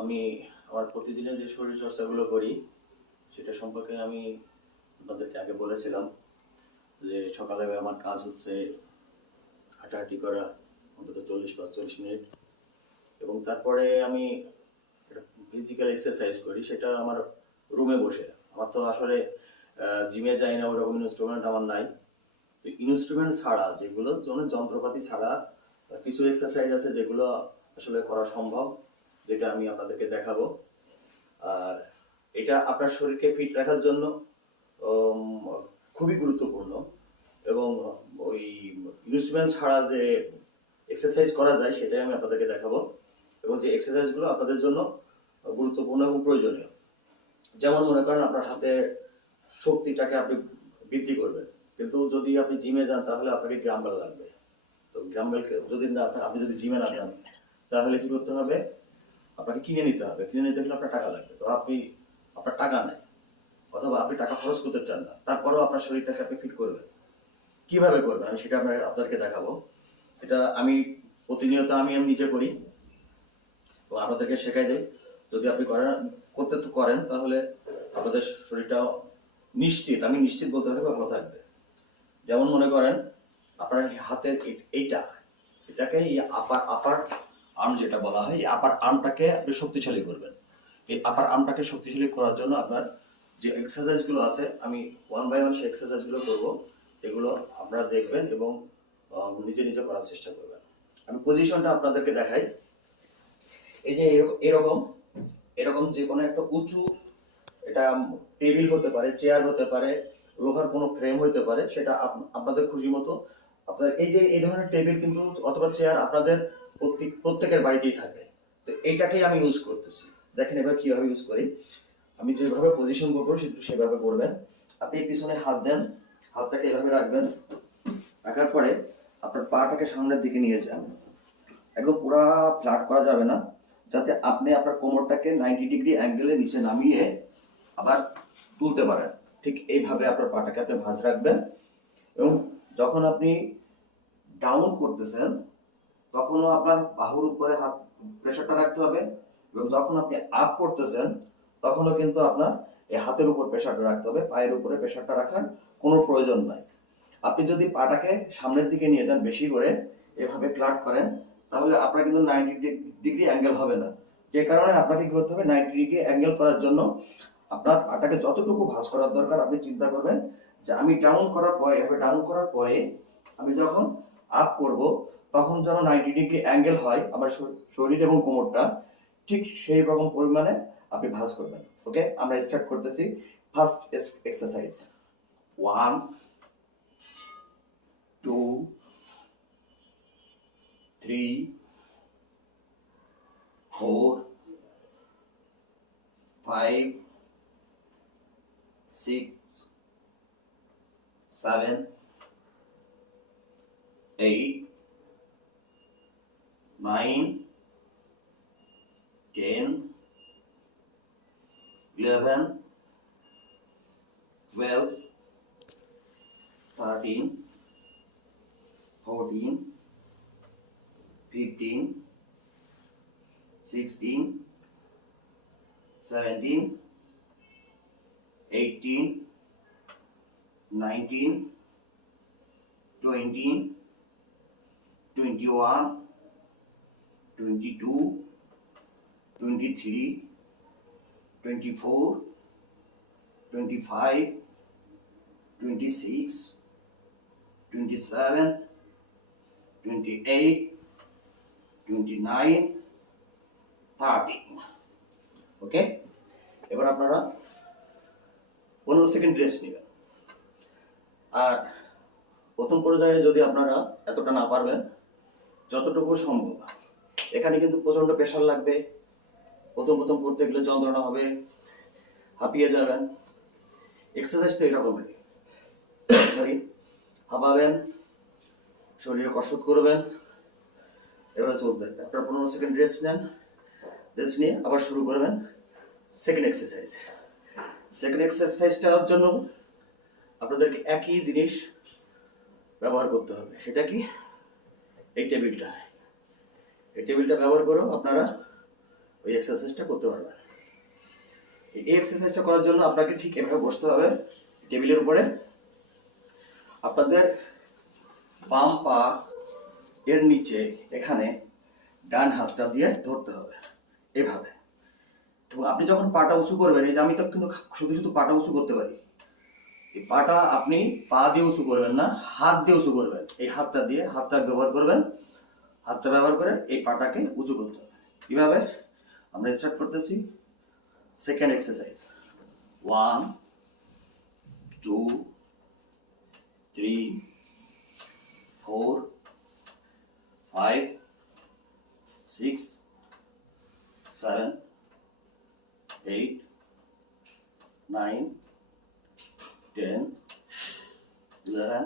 আমি আমার প্রতিদিনের যে শরীর চর্চাগুলো করি, সেটা সম্পর্কে আমি আপনাদেরকে আগে বলেছিলাম যে সকালে আমার কাজ হচ্ছে হাঁটাহাঁটি করা, অন্তত চল্লিশ চল্লিশ মিনিট। এবং তারপরে আমি ফিজিক্যাল এক্সারসাইজ করি, সেটা আমার রুমে বসে। আমার তো আসলে জিমে যাই না, ওরকম ইনস্ট্রুমেন্ট আমার নাই। তো ইনস্ট্রুমেন্ট ছাড়া, যেগুলো যন্ত্রপাতি ছাড়া কিছু এক্সারসাইজ আছে যেগুলো আসলে করা সম্ভব। যেটা আমি আপনাদেরকে দেখাবো। আর এটা আপনার শরীরকে ফিট রাখার জন্য খুবই গুরুত্বপূর্ণ। এবং ওই ইনস্ট্রুমেন্ট ছাড়া যে এক্সারসাইজ করা যায়, সেটাই আমি আপনাদেরকে দেখাবো। এবং যে এক্সারসাইজগুলো আপনাদের জন্য গুরুত্বপূর্ণ এবং প্রয়োজনীয়। যেমন মনে করেন আপনার হাতে শক্তিটাকে আপনি বৃদ্ধি করবেন। কিন্তু যদি আপনি জিমে যান, তাহলে আপনাকে গ্রাম্বেল লাগবে। তো গ্রাম্বেল যদি না, আপনি যদি জিমে না যান, তাহলে কি করতে হবে? আপনাকে কিনে নিতে হবে। কিনে নিতে গেলে আপনার টাকা লাগবে। তো আপনি, আপনার টাকা নেই, অথবা আপনি টাকা খরচ করতে চান না, তারপরেও আপনার শরীরটাকে আপনি ফিট করবেন। কীভাবে করবেন? আমি সেটা আমরা আপনাদেরকে দেখাবো। এটা আমি প্রতিনিয়ত আমি আমি নিজে করি। এবং আপনাদেরকে শেখাই দেই। যদি আপনি করেন, করতে তো করেন, তাহলে আপনাদের শরীরটা নিশ্চিত, আমি নিশ্চিত বলতে পারি ভালো থাকবে। যেমন মনে করেন, আপনার হাতের এই- এইটা এটাকে আপার আপার আর্ম যেটা বলা হয় আপার আর্মটাকে আপনি শক্তিশালী করবেন। এই আপার আর্মটাকে শক্তিশালী করার জন্য আপনার যে এক্সারসাইজগুলো আছে, আমি ওয়ান বাই ওয়ান সেই এক্সারসাইজগুলো করব। এগুলো আপনারা দেখবেন এবং নিজে নিজে করার চেষ্টা করবেন। আমি পজিশনটা আপনাদেরকে দেখাই। এই যে এরকম এরকম যে কোনো একটা উঁচু এটা টেবিল হতে পারে চেয়ার হতে পারে, লোহার কোনো ফ্রেম হতে পারে, সেটা আপ- আপনাদের খুশি মতো আপনাদের এই যে, এই ধরনের টেবিল কিন্তু, অথবা চেয়ার আপনাদের প্রত্যেকের বাড়িতেই থাকে। তো এইটাকেই আমি ইউজ করতেছি। দেখেন এবার কীভাবে ইউজ করি। আমি যেভাবে পজিশন করব সেভাবে করবেন। আপনি পিছনে হাত দেন। হাতটাকে এভাবে রাখবেন। রাখার পরে আপনার পাটাকে সামনের দিকে নিয়ে যান। একদম পুরা ফ্ল্যাট করা যাবে না। যাতে আপনি আপনার কোমরটাকে নাইনটি ডিগ্রি অ্যাঙ্গেলে নিচে নামিয়ে আবার তুলতে পারেন। ঠিক এইভাবে আপনার পাটাকে আপনি ভাঁজ রাখবেন। এবং যখন আপনি ডাউন করতেছেন তখনও আপনার বাহুর উপরে হাত প্রেশারটা রাখতে হবে এবং যখন আপনি আপ করতেছেন, তখনও কিন্তু আপনার এই হাতের উপর প্রেশারটা রাখতে হবে, পায়ের উপরে প্রেশারটা রাখার কোনো প্রয়োজন নাই। আপনি যদি পাটাকে সামনের দিকে নিয়ে যান বেশি করে, এভাবে ফ্ল্যাট করেন, তাহলে আপনার কিন্তু নাইনটি ডিগ্রি অ্যাঙ্গেল হবে না। যে কারণে আপনাকে কি করতে হবে নাইনটি ডিগ্রি অ্যাঙ্গেল করার জন্য আপনার পাটাকে যতটুকু ভাঁজ করার দরকার, আপনি চিন্তা করবেন যে আমি ডাউন করার পরে, এভাবে ডাউন করার পরে আমি যখন আপ করব তখন যেন নাইনটি ডিগ্রি অ্যাঙ্গেল হয় আমার শরীর এবং কোমরটা ঠিক সেই রকম পরিমাণে আপনি ভাঁজ করবেন। ওকে আমরা স্টার্ট করতেছি first exercise one two three four five six seven, eight, nine, ten, eleven, twelve, thirteen, fourteen, fifteen, sixteen, seventeen, eighteen, 19, 20, 21, 22, 23, 24, 25, 26, 27, 28, 29, 30 okay এবার আপনারা পনেরো সেকেন্ড রেস্ট নেবেন। আর প্রথম পর্যায়ে যদি আপনারা এতটা না পারবেন যতটুকু সম্ভব। এখানে কিন্তু প্রচণ্ড প্রেশার লাগবে। প্রথম প্রথম করতে গেলে যন্ত্রণা হবে। হাঁপিয়ে যাবেন। এক্সারসাইজ তো এরকমই। সরি হাঁপাবেন, শরীরে কসরত করবেন এবারে চলতে। আপনারা পনেরো সেকেন্ড রেস্ট নেন। রেস্ট নিয়ে আবার শুরু করবেন। সেকেন্ড এক্সারসাইজ সেকেন্ড এক্সারসাইজটার জন্য আপনাদেরকে একই জিনিস ব্যবহার করতে হবে। সেটা কি? এই টেবিলটা। এই টেবিলটা ব্যবহার করেও আপনারা ওই এক্সারসাইজটা করতে পারবেন। এই এক্সারসাইজটা করার জন্য আপনাকে ঠিক এভাবে বসতে হবে টেবিলের উপরে। আপনাদের বাম পা এর নিচে এখানে ডান হাতটা দিয়ে ধরতে হবে এভাবে। এবং আপনি যখন পাটা উঁচু করবেন, এই যে আমি তো কিন্তু শুধু শুধু পাটা উঁচু করতে পারি, এই পাটা আপনি পা দিয়ে উঁচু করবেন না, হাত দিয়ে উঁচু করবেন। এই হাতটা দিয়ে হাতটা ব্যবহার করবেন। হাতটা ব্যবহার করে এই পাটাকে উঁচু করতে হবে। কীভাবে? আমরা স্টার্ট করতেছি second exercise one two three four five six seven eight nine ten eleven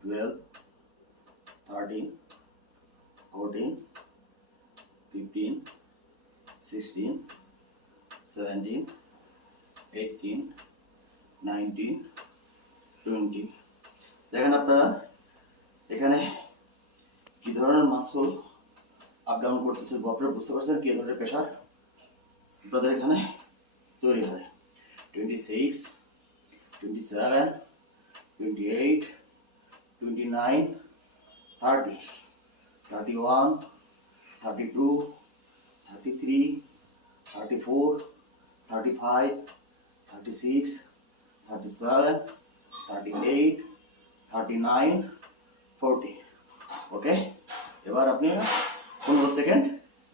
twelve thirteen 14, 15, 16, 17, 18, 19, 20 দেখেন আপনারা এখানে কি ধরনের মাসল আপ ডাউন করতেছে আপনারা বুঝতে পারছেন কি ধরনের প্রেশার আপনাদের এখানে তৈরি হয়। Twenty six twenty seven twenty eight twenty nine thirty thirty one thirty two thirty three thirty four thirty five thirty six thirty seven thirty eight thirty nine forty okay এবার আপনি পনেরো সেকেন্ড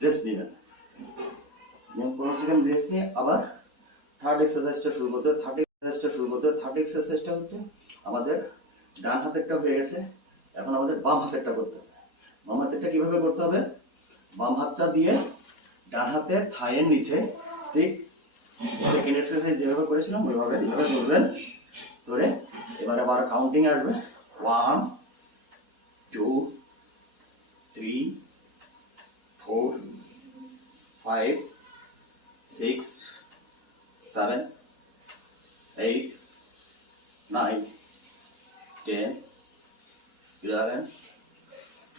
রেস্ট নেবেন। পনেরো second rest নিয়ে আবার third এক্সারসাইজটা শুরু করতে third এক্সারসাইজটা শুরু করতে থার্ড এক্সারসাইজটা হচ্ছে আমাদের ডান হাতেরটা হয়ে গেছে। এখন আমাদের বাম হাতেরটা করতে হবে। বাম হাতেরটা কীভাবে করতে হবে? বাম হাতটা দিয়ে ডান হাতের থায়ের নিচে, ঠিক? সেকেন্ড এক্সারসাইজ যেভাবে করেছিলাম, ওইভাবে, এইভাবে ধরবেন ধরে এবারে আবার কাউন্টিং আসবে। One two three four five six seven eight nine ten eleven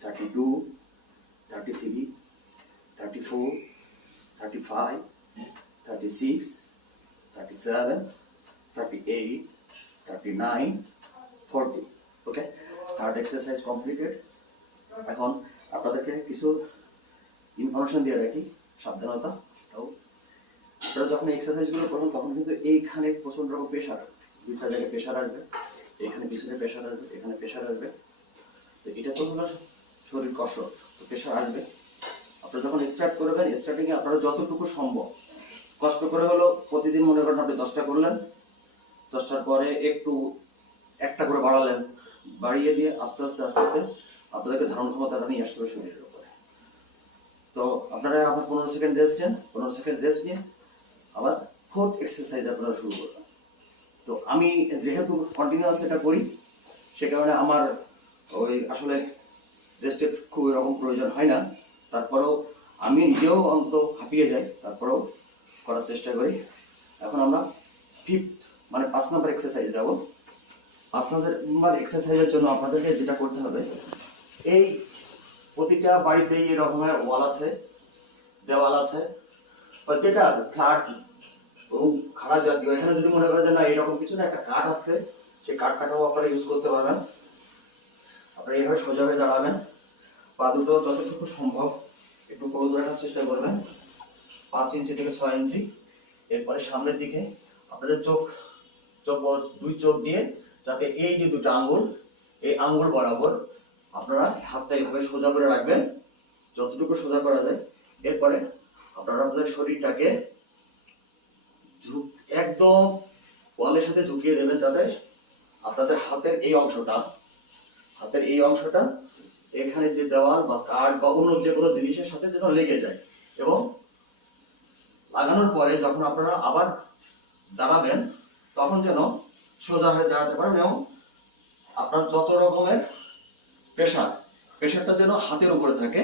32, 33, 34, 35, 36, 37, 38, 39, 40. Okay? Third exercise completed. এখন আপনাদেরকে কিছু ইনফরমেশন দিয়ে রাখি সাবধানতা আপনারা যখন এক্সারসাইজগুলো করবেন তখন কিন্তু এইখানে প্রচণ্ড রকম প্রেশার দুইটা জায়গায় প্রেশার আসবে এখানে পিছনে প্রেশার আসবে এখানে প্রেশার আসবে তো এটা তো হলো শরীর কসরত, তো প্রেশার আসবে আপনারা যখন স্টার্ট করবেন স্টার্টিংয়ে আপনারা যতটুকু সম্ভব। কষ্ট করে হলো প্রতিদিন মনে করেন আপনি দশটা করলেন। দশটার পরে একটু একটা করে বাড়ালেন। বাড়িয়ে দিয়ে আস্তে আস্তে আস্তে আস্তে আপনাদেরকে ধারণ ক্ষমতাটা নিয়ে আসতে হবে শরীরের উপরে। তো আপনারা আবার পনেরো সেকেন্ড রেস্ট নেন, পনেরো সেকেন্ড রেস্ট নিয়ে আবার ফোর্থ এক্সারসাইজ আপনারা শুরু করবেন। তো আমি যেহেতু কন্টিনিউয়াস এটা করি, সে কারণে আমার ওই আসলে রেস্টের খুব এরকম প্রয়োজন হয় না। তারপরেও আমি নিজেও অন্তত হাঁপিয়ে যাই, তারপরেও করার চেষ্টা করি। এখন আমরা ফিফথ মানে পাঁচ নম্বর এক্সারসাইজ যাব। পাঁচ নম্বর এক্সারসাইজের জন্য আপনাদেরকে যেটা করতে হবে, এই প্রতিটা বাড়িতেই এই রকমের ওয়াল আছে, দেওয়াল আছে, বা যেটা আছে ফ্ল্যাট এবং খাড়া জাতীয়। এখানে যদি মনে করেন যে না এরকম কিছু না, একটা কাঠ আছে, সেই কাঠটাকেও আপনারা ইউজ করতে পারবেন। আপনারা এইভাবে সোজা হয়ে দাঁড়াবেন। পা দুটো যতটুকু সম্ভব একটু ক্লোজ রাখার চেষ্টা করবেন। পাঁচ ইঞ্চি থেকে ছয় ইঞ্চি। এরপরে সামনের দিকে আপনাদের চোখ চোখ, দুই চোখ দিয়ে যাতে এই যে দুটো আঙ্গুল, এই আঙ্গুল বরাবর আপনারা হাতটা এইভাবে সোজা করে রাখবেন, যতটুকু সোজা করা যায়। এরপরে আপনারা আপনাদের শরীরটাকে একদম ওয়ালের সাথে ঝুঁকিয়ে দেবেন যাতে আপনাদের হাতের এই অংশটা, হাতের এই অংশটা এখানে যে দেওয়াল বা কাঠ বা অন্য যে কোনো জিনিসের সাথে যেন লেগে যায় এবং লাগানোর পরে যখন আপনারা আবার দাঁড়াবেন, তখন যেন সোজা হয়ে দাঁড়াতে পারেন এবং আপনার যত রকমের প্রেশার, প্রেশারটা যেন হাতের উপরে থাকে,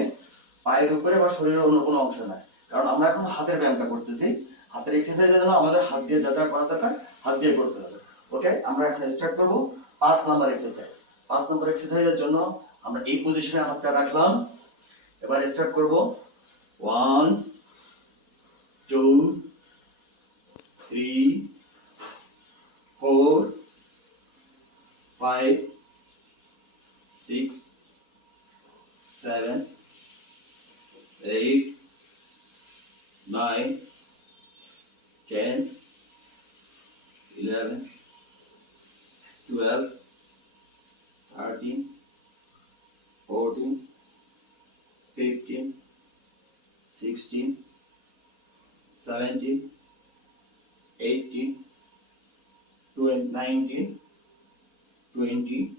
পায়ের উপরে বা শরীরের অন্য কোনো অংশ নাই কারণ আমরা এখন হাতের ব্যায়ামটা করতেছি। হাতের এক্সারসাইজ যেন আমাদের হাত দিয়ে যা যা করা দরকার, হাত দিয়ে করতে হবে। ওকে আমরা এখন স্টার্ট করব পাঁচ নাম্বার এক্সারসাইজ পাঁচ নাম্বার এক্সারসাইজের জন্য আমরা এই পজিশনে হাতটা রাখলাম। এবার স্টার্ট করব। One two three four five six seven eight nine ten eleven twelve thirteen 14, 15, 16, 17, 18, 20, 19, 20,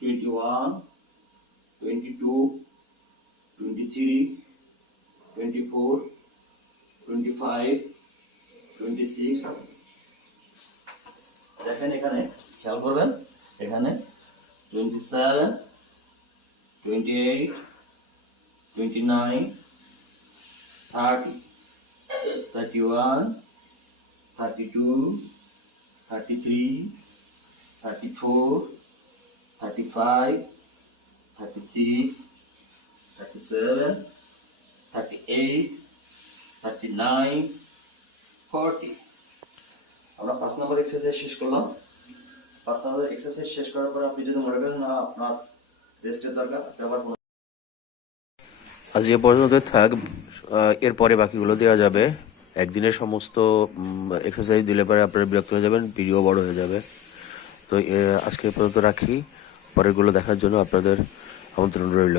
21, 22, 23, 24, 25, 26 দেখেন এখানে খেয়াল করবেন? এখানে 27 28, 29, 30, 31, 32, 33, 34, 35, 36, 37, 38, 39, 40 আমরা পাঁচ নম্বর এক্সারসাইজ শেষ করলাম। পাঁচ নম্বর এক্সারসাইজ শেষ করার পর আপনি যদি মনে করেন আপনার রেস্টের দরকার আপনি আজ এ পর্যন্ত থাক এরপরে বাকিগুলো দেওয়া যাবে। একদিনে সমস্ত এক্সারসাইজ দিলে পরে আপনারা বিরক্ত হয়ে যাবেন, ভিডিও বড় হয়ে যাবে। তো আজকে পর্যন্ত রাখি। পরেরগুলো দেখার জন্য আপনাদের আমন্ত্রণ রইল।